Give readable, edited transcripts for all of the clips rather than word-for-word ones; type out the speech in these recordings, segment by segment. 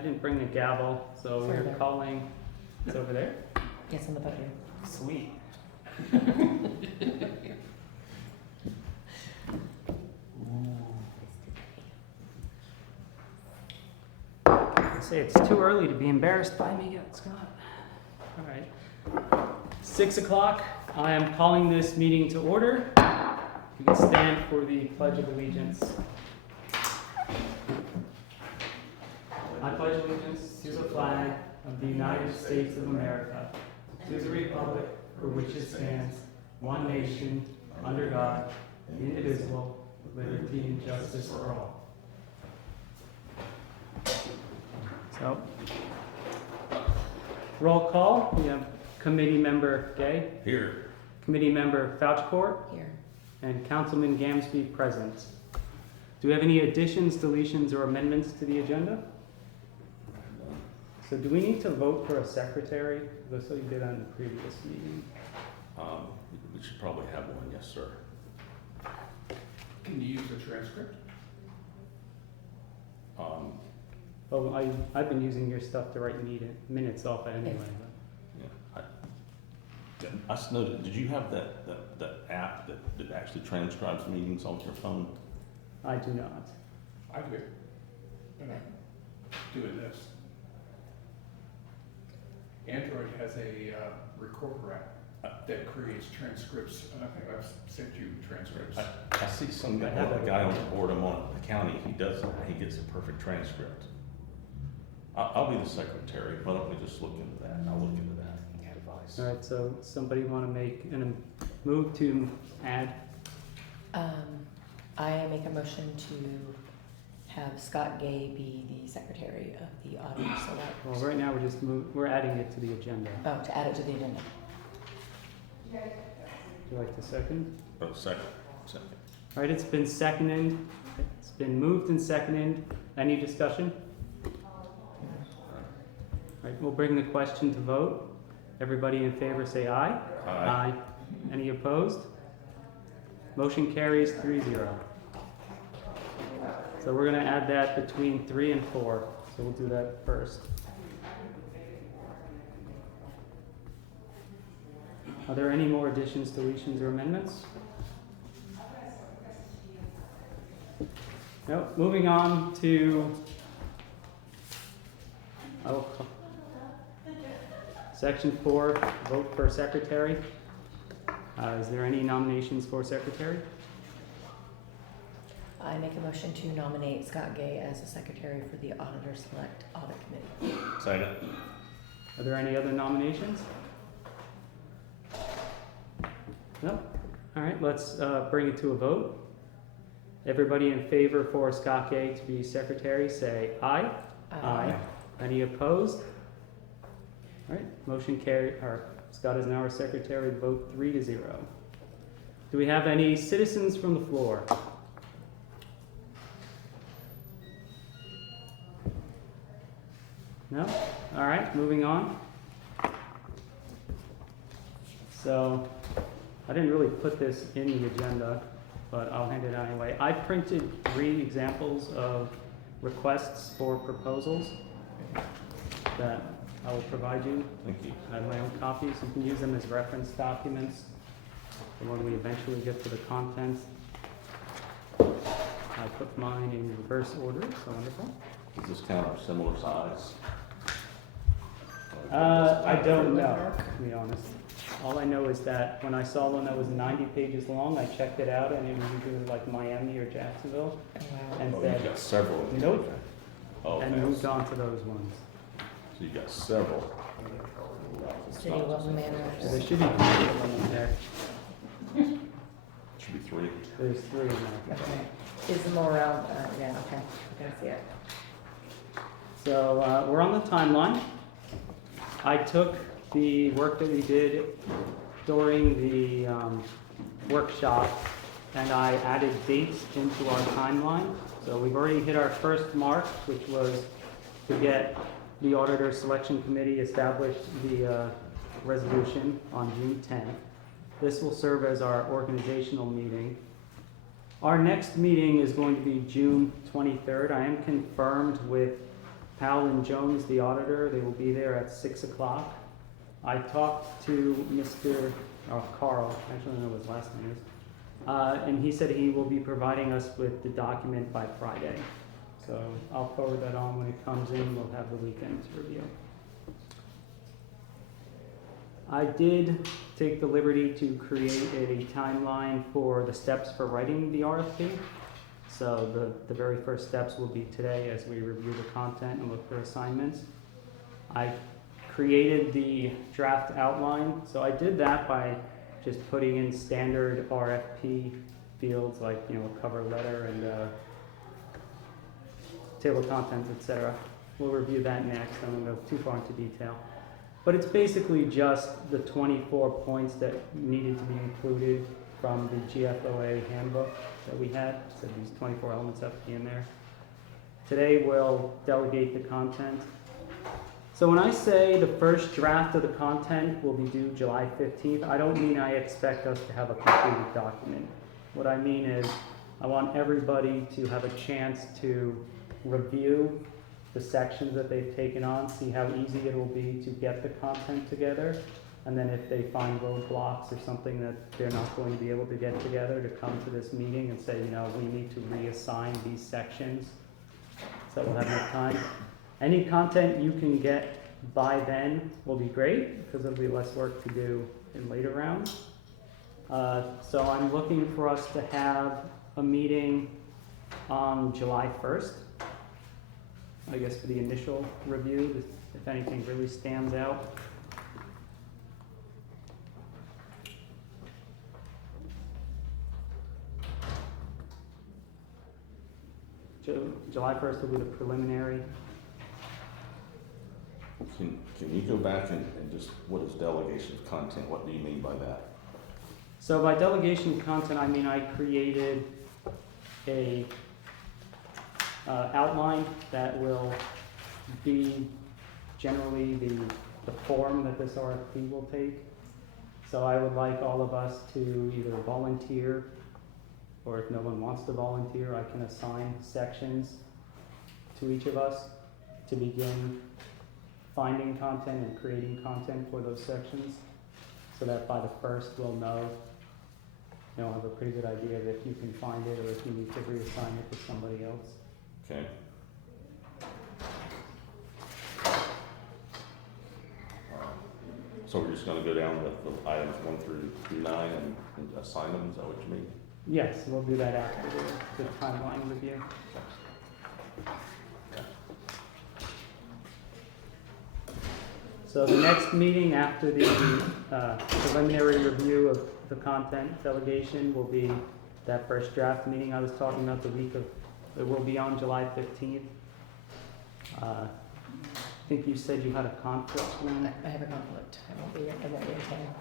I didn't bring the gavel, so we're Further. calling, it's over there? Yes, on the podium. Sweet. I say it's too early to be embarrassed by me yet, Scott. All right. 6 o'clock, I am calling this meeting to order. You can stand for the Pledge of Allegiance. I pledge allegiance to the flag of the United States of America, to the republic for which it stands, one nation, under God, indivisible, with liberty and justice for all. So, roll call. We have Committee Member Gay, Here. Committee Member Fouchcourt, Here. and Councilman Gamsby present. Do we have any additions, deletions, or amendments to the agenda? So do we need to vote for a secretary? That's what you did on the previous meeting. We should probably have one, yes, sir. Can you use a transcript? Oh, I've been using your stuff to write minutes off it anyway. Yeah, I just noted, did you have that app that actually transcribes meetings on your phone? But I do not. I do. And I do it this. Android has a recorder app that creates transcripts, and I think I've sent you transcripts. I see some guy, a guy on the board, I'm on the county, he does, he gets a perfect transcript. I'll be the secretary, why don't we just look into that, I'll look into that device. All right, so somebody want to make a move to add? I make a motion to have Scott Gay be the secretary of the Auditor Select. Well, right now we're adding it to the agenda. Oh, to add it to the agenda. Would you like to second? Oh, second. All right, it's been seconded. It's been moved and seconded. Any discussion? All right, we'll bring the question to vote. Everybody in favor say aye. Aye. Any opposed? Motion carries 3-0. So we're going to add that between 3 and 4. So we'll do that first. Are there any more additions, deletions, or amendments? No. Moving on to Section 4, vote for secretary. Is there any nominations for secretary? I make a motion to nominate Scott Gay as the secretary for the Auditor Select Audit Committee. Second. Are there any other nominations? No? All right, let's bring it to a vote. Everybody in favor for Scott Gay to be secretary, say aye. Aye. Any opposed? All right, motion carried, or Scott is now our secretary, vote 3-0. Do we have any citizens from the floor? No? All right, moving on. So, I didn't really put this in the agenda, but I'll hand it out anyway. I printed 3 examples of requests for proposals that I will provide you. Thank you. I have my own copies. You can use them as reference documents for when we eventually get to the contents. I put mine in reverse order, so wonderful. Does this count our similar size? I don't know, to be honest. All I know is that when I saw one that was 90 pages long, I checked it out and it was either like Miami or Jacksonville, Oh, wow. and Oh, said, you've got several. of these. nope, Oh, and okay. moved on to those ones. So you got several. City of Welcome So there Manor. should be 3 of them in there. Should be 3. There's 3 in there. Okay. Is the more around? Yeah, okay. I can see it. So we're on the timeline. I took the work that we did during the workshop and I added dates into our timeline. So we've already hit our first mark, which was to get the Auditor Selection Committee established the resolution on June 10th. This will serve as our organizational meeting. Our next meeting is going to be June 23rd. I am confirmed with Powell and Jones, the auditor, they will be there at 6 o'clock. I talked to Mr. Carl, actually I don't know what his last name is, and he said he will be providing us with the document by Friday. So I'll forward that on when it comes in, we'll have the weekend to review. I did take the liberty to create a timeline for the steps for writing the RFP. So the very first steps will be today as we review the content and look for assignments. I created the draft outline. So I did that by just putting in standard RFP fields like, you know, a cover letter and table of contents, etc. We'll review that next. I won't go too far into detail. But it's basically just the 24 points that needed to be included from the GFOA handbook that we had. So these 24 elements have to be in there. Today we'll delegate the content. So when I say the first draft of the content will be due July 15th, I don't mean I expect us to have a completed document. What I mean is I want everybody to have a chance to review the sections that they've taken on, see how easy it will be to get the content together, and then if they find roadblocks or something that they're not going to be able to get together, to come to this meeting and say, you know, we need to reassign these sections so we'll have enough time. Any content you can get by then will be great, because there'll be less work to do in later rounds. So I'm looking for us to have a meeting on July 1st. I guess for the initial review, if anything really stands out. July 1st will be the preliminary. Can you go back and just, what is delegation of content? What do you mean by that? So by delegation content, I mean I created a outline that will be generally the form that this RFP will take. So I would like all of us to either volunteer, or if no one wants to volunteer, I can assign sections to each of us to begin finding content and creating content for those sections, so that by the first we'll know, you know, have a pretty good idea of if you can find it or if you need to reassign it to somebody else. Okay. So we're just gonna go down with the items 1 through 9 and assign them, is that what you mean? Yes, we'll do that after the timeline review. So the next meeting after the preliminary review of the content delegation will be that first draft meeting I was talking about, the week of, it will be on July 15th. I think you said you had a conflict, Lynn? I have a conflict. I won't be in town.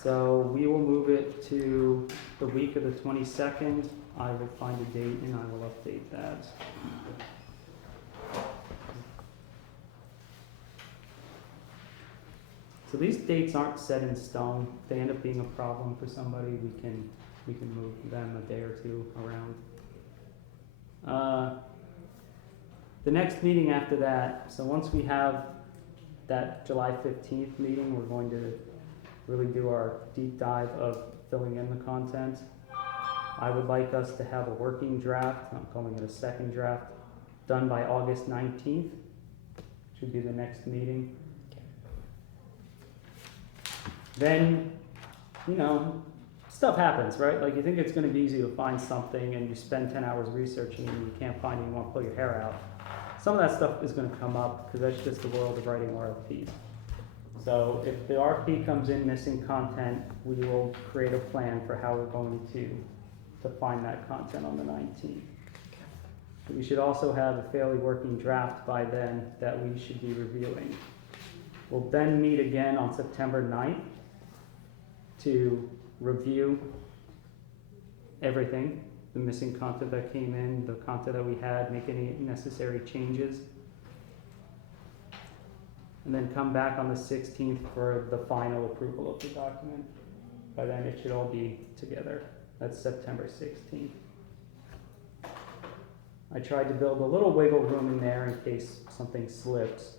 So we will move it to the week of the 22nd. I will find a date and I will update that. So these dates aren't set in stone. If they end up being a problem for somebody, we can move them a day or two around. The next meeting after that, so once we have that July 15th meeting, we're going to really do our deep dive of filling in the content. I would like us to have a working draft, I'm calling it a second draft, done by August 19th, which would be the next meeting. Then, you know, stuff happens, right? Like you think it's gonna be easy to find something and you spend 10 hours researching and you can't find it, you wanna pull your hair out. Some of that stuff is gonna come up because that's just the world of writing RFPs. So if the RFP comes in missing content, we will create a plan for how we're going to find that content on the 19th. We should also have a fairly working draft by then that we should be reviewing. We'll then meet again on September 9th to review everything, the missing content that came in, the content that we had, make any necessary changes. And then come back on the 16th for the final approval of the document. By then it should all be together. That's September 16th. I tried to build a little wiggle room in there in case something slips.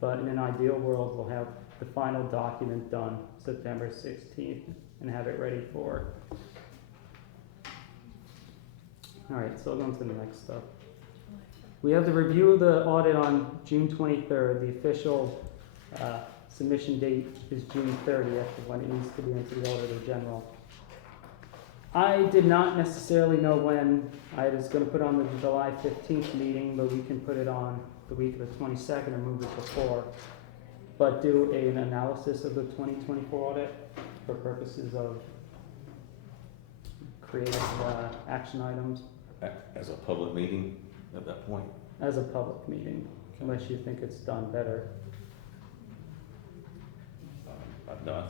But in an ideal world, we'll have the final document done September 16th and have it ready for. All right, so I'll go on to the next stuff. We have the review of the audit on June 23rd. The official submission date is June 30th when it needs to be into the Auditor General. I did not necessarily know when I was going to put on the July 15th meeting, but we can put it on the week of the 22nd or move it before. But do an analysis of the 2024 audit for purposes of creative action items As a public meeting at that point? as a public meeting, unless you think it's done better. No,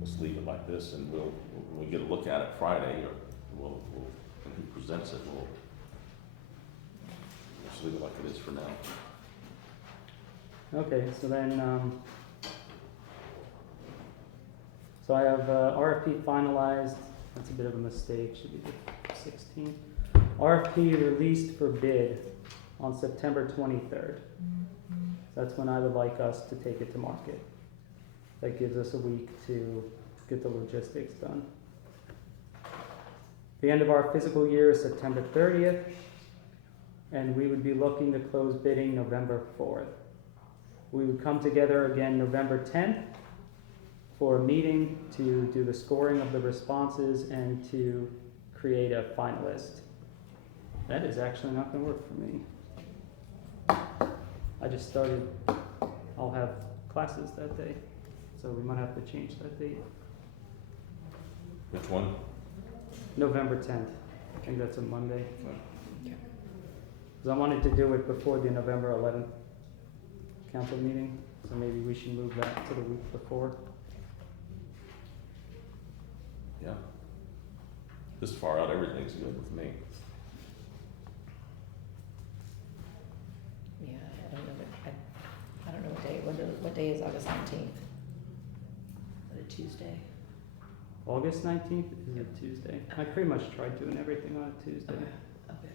let's leave it like this, and when we get a look at it Friday, or we'll and who presents it, we'll just leave it like it is for now. Okay, so then, so I have RFP finalized. That's a bit of a mistake, should be the 16th. RFP released for bid on September 23rd. That's when I would like us to take it to market. That gives us a week to get the logistics done. The end of our fiscal year is September 30th, and we would be looking to close bidding November 4th. We would come together again November 10th for a meeting to do the scoring of the responses and to create a finalist. That is actually not going to work for me. I just started, I'll have classes that day, so we might have to change that date. Which one? November 10th. I think that's a Monday. Okay. Because I wanted to do it before the November 11th council meeting, so maybe we should move that to the week before. Yeah. This far out, everything's good with me. Yeah, I don't know I don't know what day, what day is August 19th? Is it a Tuesday? August 19th is a Tuesday. I pretty much tried doing everything on a Tuesday. Okay.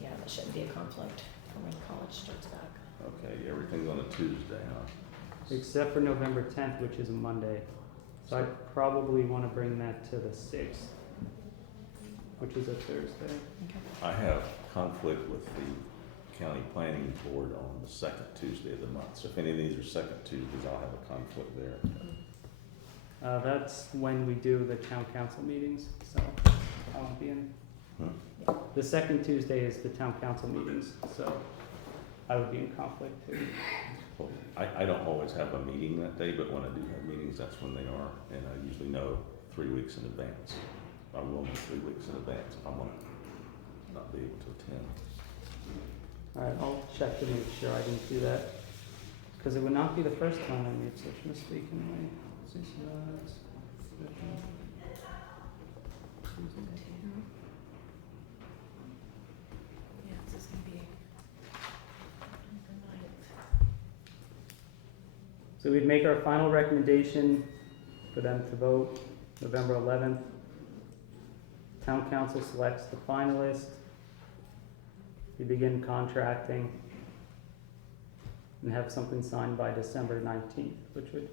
Yeah, that shouldn't be a conflict for when college starts back. Okay, everything's on a Tuesday, huh? Except for November 10th, which is a Monday. So I probably want to bring that to the 6th, which is a Thursday. Okay. I have conflict with the county planning board on the second Tuesday of the month. So if any of these are second Tuesdays, I'll have a conflict there. That's when we do the town council meetings, so I won't be in. Hmm? The second Tuesday is the town council meetings, so I would be in conflict too. Well, I don't always have a meeting that day, but when I do have meetings, that's when they are, and I usually know 3 weeks in advance. I will know 3 weeks in advance if I'm gonna not be able to attend. All right, I'll check to make sure I didn't do that, because it would not be the first time I made such a mistake anyway. Yeah, this is gonna be. So we'd make our final recommendation for them to vote November 11th. Town council selects the finalist. We begin contracting and have something signed by December 19th, which would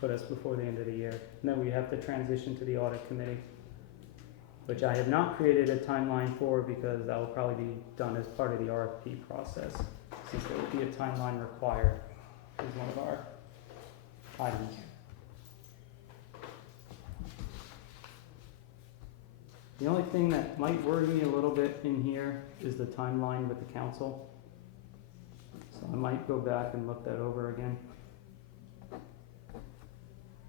put us before the end of the year. And then we have to transition to the audit committee, which I have not created a timeline for because that will probably be done as part of the RFP process, since there will be a timeline required is one of our items. The only thing that might worry me a little bit in here is the timeline with the council. So I might go back and look that over again.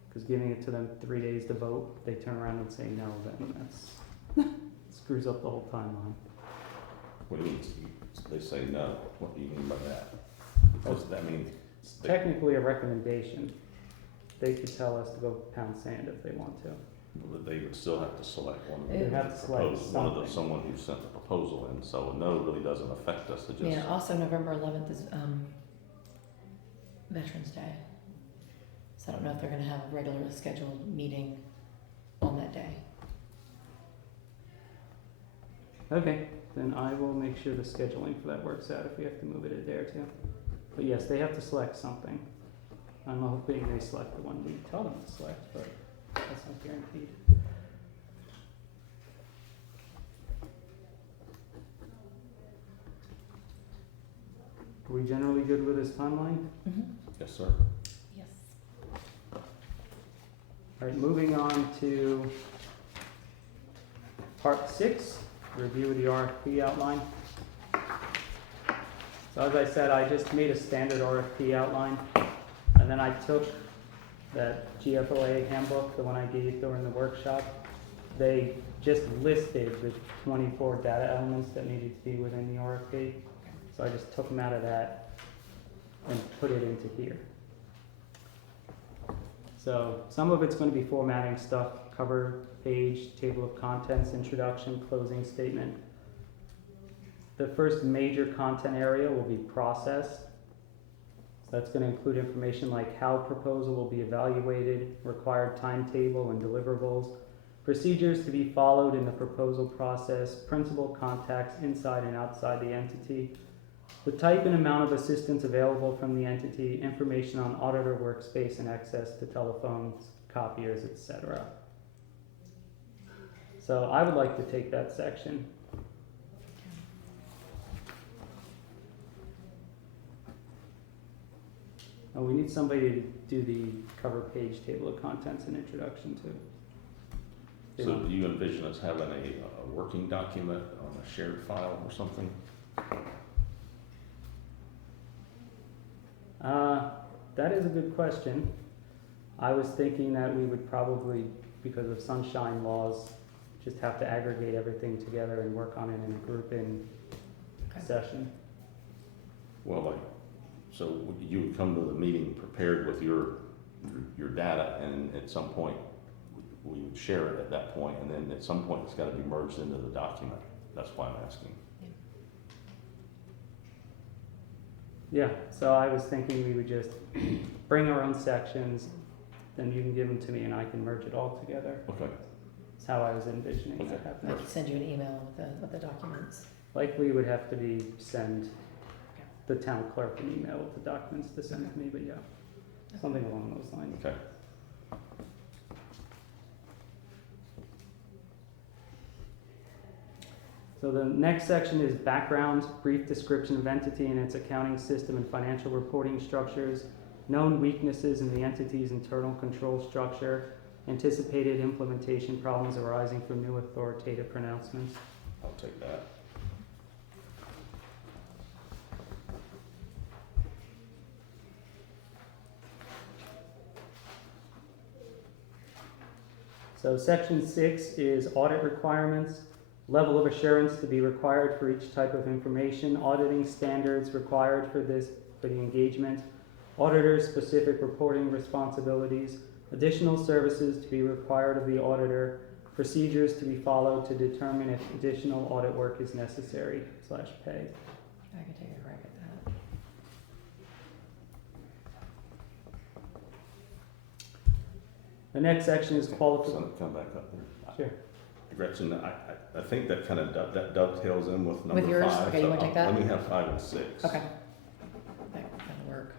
Because giving it to them 3 days to vote, if they turn around and say no, then that's screws up the whole timeline. What do you mean, they say no? What do you mean by that? Does that mean? Technically a recommendation. They could tell us to go pound sand if they want to. They would still have to select one of They the have to select proposed, one of the, something. someone who sent the proposal in, so a no really doesn't affect us, it just. Yeah, also November 11th is Veterans Day. So I don't know if they're gonna have a regularly scheduled meeting on that day. Okay, then I will make sure the scheduling for that works out if we have to move it a day or two. But yes, they have to select something. I'm hoping they select the one we tell them to select, but that's not guaranteed. Are we generally good with this timeline? Mm-hmm. Yes, sir. Yes. All right, moving on to part 6, review of the RFP outline. So as I said, I just made a standard RFP outline, and then I took that GFOA handbook, the one I gave during the workshop. They just listed the 24 data elements that needed to be within the RFP. So I just took them out of that and put it into here. So some of it's going to be formatting stuff, cover page, table of contents, introduction, closing statement. The first major content area will be process. So that's going to include information like how proposal will be evaluated, required timetable and deliverables, procedures to be followed in the proposal process, principal contacts inside and outside the entity, the type and amount of assistance available from the entity, information on auditor workspace and access to telephones, copiers, etc. So I would like to take that section. Oh, we need somebody to do the cover page, table of contents, and introduction too. So do you envision us having a working document on a shared file or something? That is a good question. I was thinking that we would probably, because of sunshine laws, just have to aggregate everything together and work on it in a group in session. Well, like, so you would come to the meeting prepared with your data, and at some point, we would share it at that point, and then at some point, it's gotta be merged into the document. That's why I'm asking. Yeah, so I was thinking we would just bring our own sections, then you can give them to me and I can merge it all together. Okay. That's how I was envisioning that I happening. could send you an email with the documents. Likely would have to be send the town clerk an email with the documents to send to me, but yeah, something along those lines. Okay. So the next section is background, brief description of entity and its accounting system and financial reporting structures, known weaknesses in the entity's internal control structure, anticipated implementation problems arising from new authoritative pronouncements. I'll take that. So section 6 is audit requirements, level of assurance to be required for each type of information, auditing standards required for the engagement, auditor's specific reporting responsibilities, additional services to be required of the auditor, procedures to be followed to determine if additional audit work is necessary / pay. I can take a crack at that. The next section is qualification. So come back up there. Sure. Gretchen, I think that kind of that dovetails in with number 5. With yours? Okay, you wanna So take that? Let me have 5 and 6. Okay. That'll work.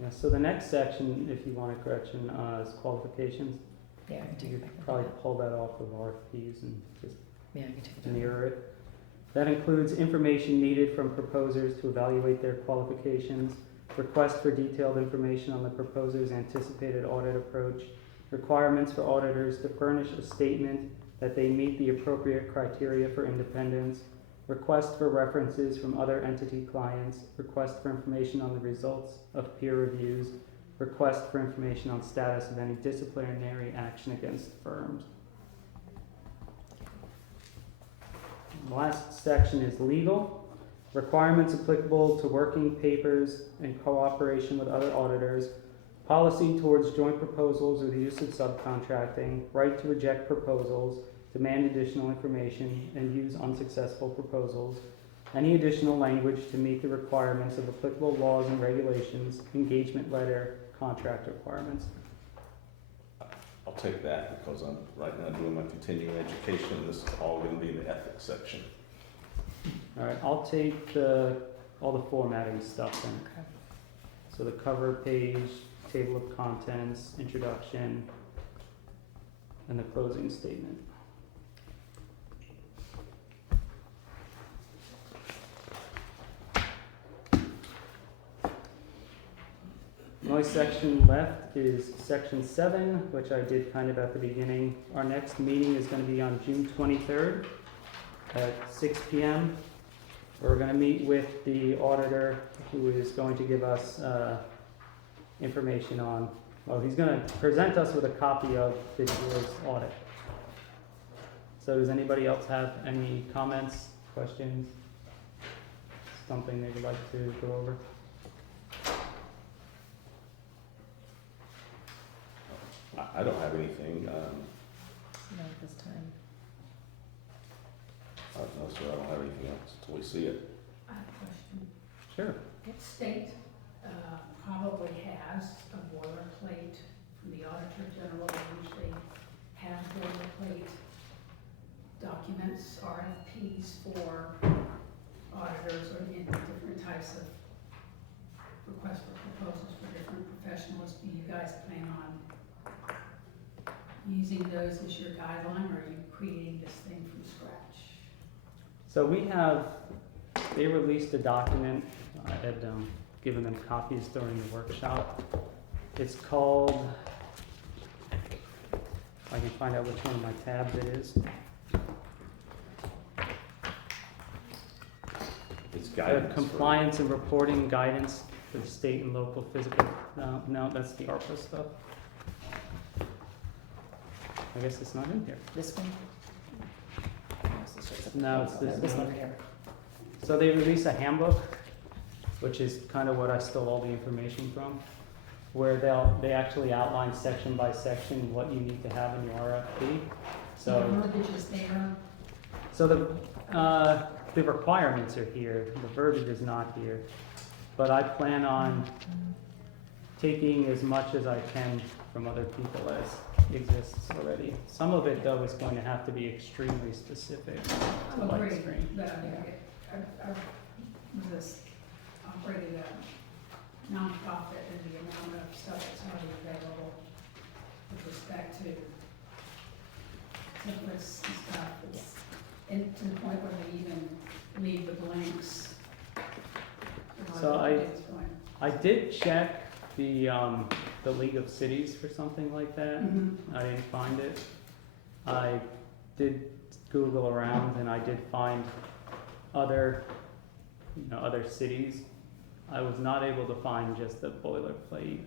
Yeah, so the next section, if you want a correction, is qualifications. Yeah, I can take You it could back. probably pull that off of RFPs and just Yeah, I can take it back. mirror it. That includes information needed from proposers to evaluate their qualifications, request for detailed information on the proposer's anticipated audit approach, requirements for auditors to furnish a statement that they meet the appropriate criteria for independence, request for references from other entity clients, request for information on the results of peer reviews, request for information on status of any disciplinary action against firms. The last section is legal. Requirements applicable to working papers and cooperation with other auditors, policy towards joint proposals or the use of subcontracting, right to reject proposals, demand additional information, and use unsuccessful proposals, any additional language to meet the requirements of applicable laws and regulations, engagement letter, contract requirements. I'll take that because I'm right now doing my continuing education. This is all gonna be in the ethics section. All right, I'll take all the formatting stuff then. Okay. So the cover page, table of contents, introduction, and the closing statement. The only section left is section 7, which I did kind of at the beginning. Our next meeting is going to be on June 23rd at 6 p.m. We're going to meet with the auditor, who is going to give us information on, well, he's going to present us with a copy of this year's audit. So does anybody else have any comments, questions, something they would like to go over? I don't have anything, No, at this time. no, sir, I don't have anything else until we see it. I have a question. Sure. State probably has a boilerplate from the Auditor General, they usually have boilerplate documents, RFPs for auditors or in different types of requests for proposals for different professionals. Do you guys plan on using those as your guideline, or are you creating this thing from scratch? So they released a document, I had given them copies during the workshop. It's called, if I can find out which one of my tabs it is. It's guidance. Compliance and reporting guidance for the state and local physical, no, that's the ARPA stuff. I guess it's not in here. This one? No, it's this This one. one here. So they release a handbook, which is kind of what I stole all the information from, where they actually outline section by section what you need to have in your RFP. So the verbiage is there. So the requirements are here, the verbiage is not here. But I plan on taking as much as I can from other people as exists already. Some of it though is going to have to be extremely specific to I agree, Lightstream. but I mean, I operated a nonprofit, and the amount of stuff that's already available with respect to templates and stuff, it's, and to the point where they even leave the blanks. So I did check the League of Cities for something like that. I didn't find it. I did Google around and I did find other cities. I was not able to find just the boilerplate,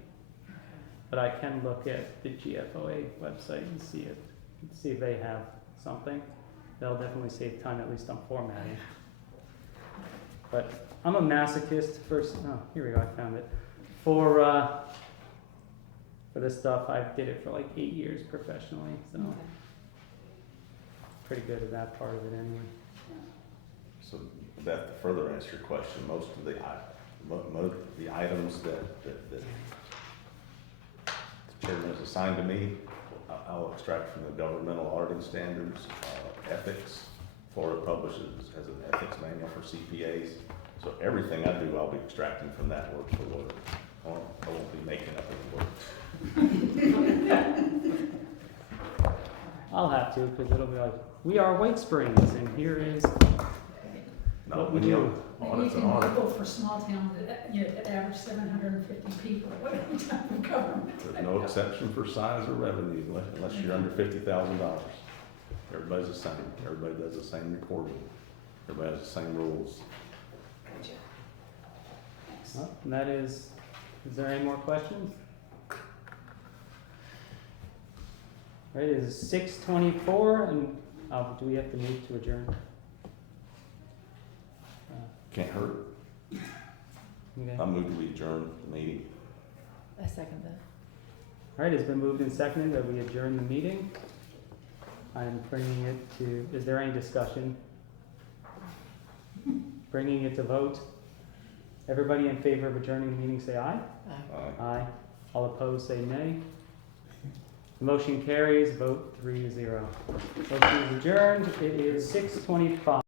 but I can look at the GFOA website and see if they have something. They'll definitely save time, at least on formatting. But I'm a masochist here we go, I found it. For this stuff, I did it for like 8 years professionally, so pretty good at that part of it anyway. So that, to further answer your question, most of the items that the chairman has assigned to me, I'll extract from the governmental auditing standards, ethics. Florida publishes as an ethics manual for CPAs. So everything I do, I'll be extracting from that word for word. I won't be making up any words. I'll have to, because it'll be like, we are White Springs, and here is No, what we when you do. Maybe audit's you an can audit. Google for small towns that, that average 750 people, what are we talking government? There's no exception for size or revenue unless you're under $50,000. Everybody's the same. Everybody does the same reporting. Everybody has the same rules. Gotcha. Thanks. Well, and that is there any more questions? All right, it is 6:24, and do we have to move to adjourn? Can't hurt. Okay. I move we adjourn the meeting. I second that. All right, it's been moved and seconded that we adjourn the meeting. I'm bringing it to, is there any discussion? Bringing it to vote. Everybody in favor of adjourning the meeting say aye. Aye. Aye. Aye. All opposed say nay. Motion carries, vote 3-0. Motion is adjourned. It is 6:25.